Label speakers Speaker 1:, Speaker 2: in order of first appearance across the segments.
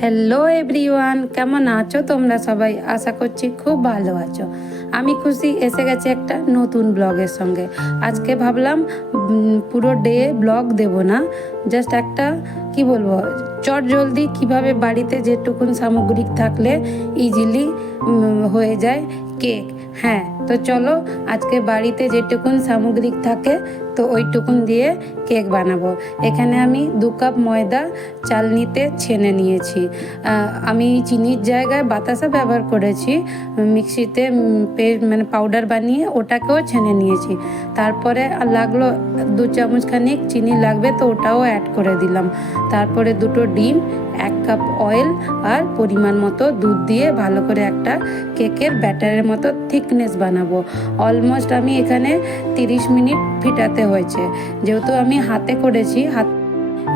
Speaker 1: Hello everyone কেমন আছো তোমরা সবাই? আশা করছি খুব ভালো আছো। আমি খুশি, এসে গেছি একটা নতুন ব্লগের সঙ্গে। আজকে ভাবলাম পুরো ডে ব্লগ দেব না। জাস্ট একটা, কি বলব, চট জলদি কীভাবে বাড়িতে যেটুকুন সামগ্রিক থাকলে ইজিলি হয়ে যায় কেক হ্যাঁ তো চলো, আজকে বাড়িতে যেটুকুন সামগ্রিক থাকে, তো ওইটুকুন দিয়ে কেক বানাবো। এখানে আমি দু কাপ ময়দা চালনিতে ছেনে নিয়েছি। আমি চিনির জায়গায় বাতাসা ব্যবহার করেছি। মিক্সিতে মানে পাউডার বানিয়ে ওটাকেও ছেনে নিয়েছি। তারপরে লাগল দু চামচ খানিক চিনি লাগবে, তো ওটাও অ্যাড করে দিলাম। তারপরে দুটো ডিম, এক কাপ অয়েল আর পরিমাণ মতো দুধ দিয়ে ভালো করে একটা কেকের ব্যাটারের মতো থিকনেস বানাবো। অলমোস্ট আমি এখানে তিরিশ মিনিট ফিটাতে হয়েছে। যেহেতু আমি হাতে করেছি হাত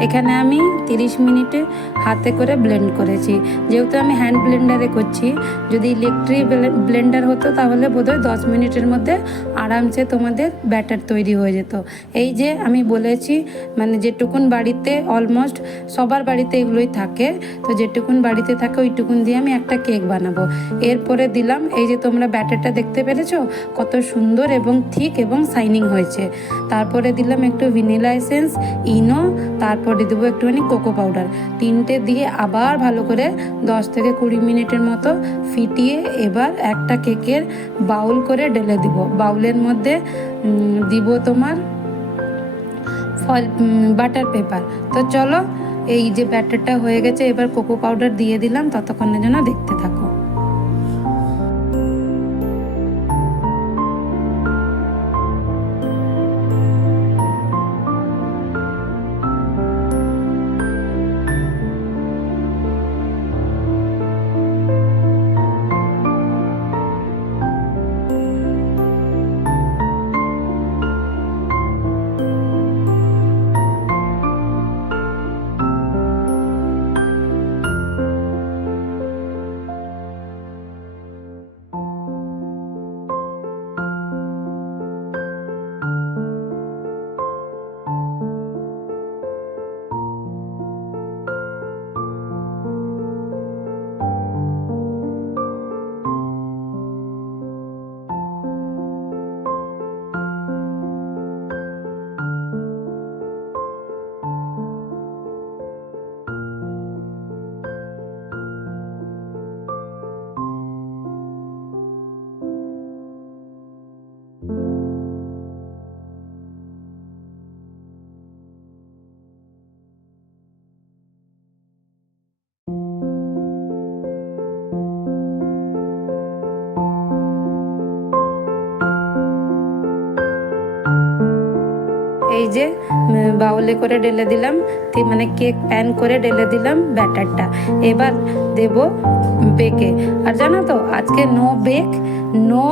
Speaker 1: এখানে আমি তিরিশ মিনিটে হাতে করে ব্লেন্ড করেছি। যেহেতু আমি হ্যান্ড ব্লেন্ডারে করছি, যদি ইলেকট্রিক ব্লেন্ডার হতো তাহলে বোধহয় দশ মিনিটের মধ্যে আরামসে তোমাদের ব্যাটার তৈরি হয়ে যেত। এই যে আমি বলেছি মানে যেটুকুন বাড়িতে অলমোস্ট সবার বাড়িতে এগুলোই থাকে, তো যেটুকুন বাড়িতে থাকে ওইটুকুন দিয়ে আমি একটা কেক বানাবো। এরপরে দিলাম, এই যে তোমরা ব্যাটারটা দেখতে পেরেছ, কত সুন্দর এবং থিক এবং শাইনিং হয়েছে। তারপরে দিলাম একটু ভ্যানিলা এসেন্স ইনো তারপরে দেবো একটুখানি কোকো পাউডার। তিনটে দিয়ে আবার ভালো করে দশ থেকে কুড়ি মিনিটের মতো ফিটিয়ে এবার একটা কেকের বাউল করে ঢেলে দিব। বাউলের মধ্যে দিব তোমার ফল বাটার পেপার। তো চলো, এই যে ব্যাটারটা হয়ে গেছে, এবার কোকো পাউডার দিয়ে দিলাম, ততক্ষণের জন্য দেখতে থাকো। এই যে বাউলে করে ঢেলে দিলাম মানে কেক প্যান করে ঢেলে দিলাম ব্যাটারটা। এবার দেব বেকে। আর জানো তো, আজকে নো বেক নো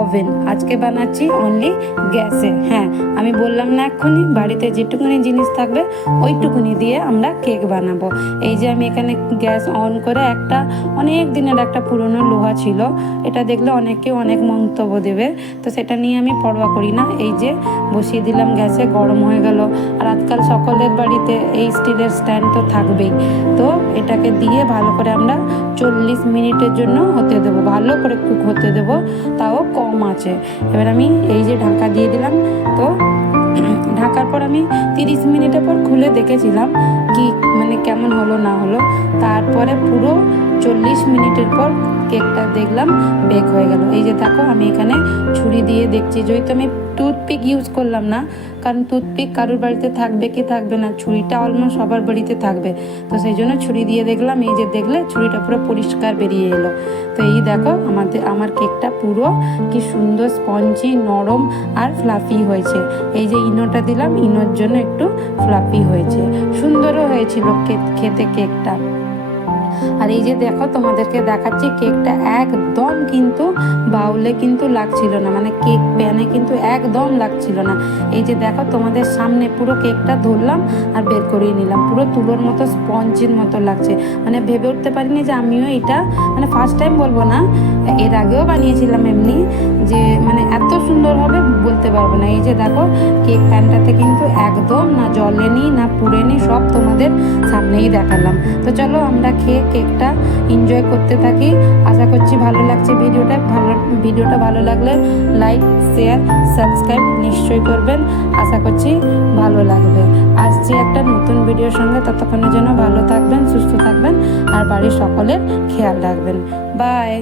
Speaker 1: ওভেন আজকে বানাচ্ছি অনলি গ্যাসে। হ্যাঁ আমি বললাম, না, এক্ষুনি বাড়িতে যেটুকুনি জিনিস থাকবে, ওইটুকুনি দিয়ে আমরা কেক বানাবো। এই যে আমি এখানে গ্যাস অন করে একটা অনেক দিনের একটা পুরনো লোহা ছিল, এটা দেখলে অনেকে অনেক মন্তব্য দেবে। তো সেটা নিয়ে আমি পরোয়া করি না। এই যে বসিয়ে দিলাম, গ্যাসে গরম হয়ে গেল। আর আজকাল সকলের বাড়িতে এই স্টিলের স্ট্যান্ড তো থাকবেই। তো এটাকে দিয়ে ভালো করে আমরা চল্লিশ মিনিটের জন্য হতে দেবো। ভালো করে কুক হতে দেবো, তাও কম আছে। এবার আমি এই যে ঢাকা দিয়ে দিলাম, তো ঢাকার পর আমি তিরিশ মিনিটের পর খুলে দেখেছিলাম কি মানে কেমন হলো না হলো। তারপরে পুরো চল্লিশ মিনিটের পর কেকটা দেখলাম বেক হয়ে গেল। এই যে দেখো, আমি এখানে ছুরি দিয়ে দেখছি। যেহেতু আমি টুথপিক ইউজ করলাম না, কারণ টুথপিক কারোর বাড়িতে থাকবে কি থাকবে না, ছুরিটা অলমোস্ট সবার বাড়িতে থাকবে। তো সেই জন্য ছুরি দিয়ে দেখলাম, এই যে দেখলে ছুরিটা পুরো পরিষ্কার বেরিয়ে এলো। তো এই দেখো, আমাদের, আমার কেকটা পুরো কি সুন্দর স্পঞ্জি নরম আর ফ্লাফি হয়েছে। এই যে ইনোটা দিলাম, ইনোর জন্য একটু ফ্লাফি হয়েছে। সুন্দরও হয়েছিল খেতে কেকটা। আর এই যে দেখো, তোমাদেরকে দেখাচ্ছি কেকটা একদম কিন্তু বাউলে কিন্তু লাগছিল না। মানে কেক প্যানে কিন্তু একদম লাগছিল না। এই যে দেখো, তোমাদের সামনে পুরো কেকটা ধরলাম আর বের করিয়ে নিলাম। পুরো তুলোর মতো স্পঞ্জের মতো লাগছে। মানে ভেবে উঠতে পারিনি যে আমিও এটা মানে ফার্স্ট টাইম বলব না, এর আগেও বানিয়েছিলাম এমনি যে মানে এত সুন্দর হবে বলতে পারব না। এই যে দেখো কেক প্যানটাতে কিন্তু একদম না জলেনি না পুড়েনি সব তোমাদের সামনেই দেখালাম। তো চলো আমরা খেয়ে কেকটা এনজয় করতে থাকি। আশা করছি ভালো লাগছে ভিডিওটা। ভালো ভিডিওটা ভালো লাগলে লাইক শেয়ার সাবস্ক্রাইব নিশ্চয়ই করবেন। আশা করছি ভালো লাগবে। আসছি একটা নতুন ভিডিওর সঙ্গে। ততক্ষণের জন্য ভালো থাকবেন, সুস্থ থাকবেন, আর বাড়ির সকলের খেয়াল রাখবেন। বাই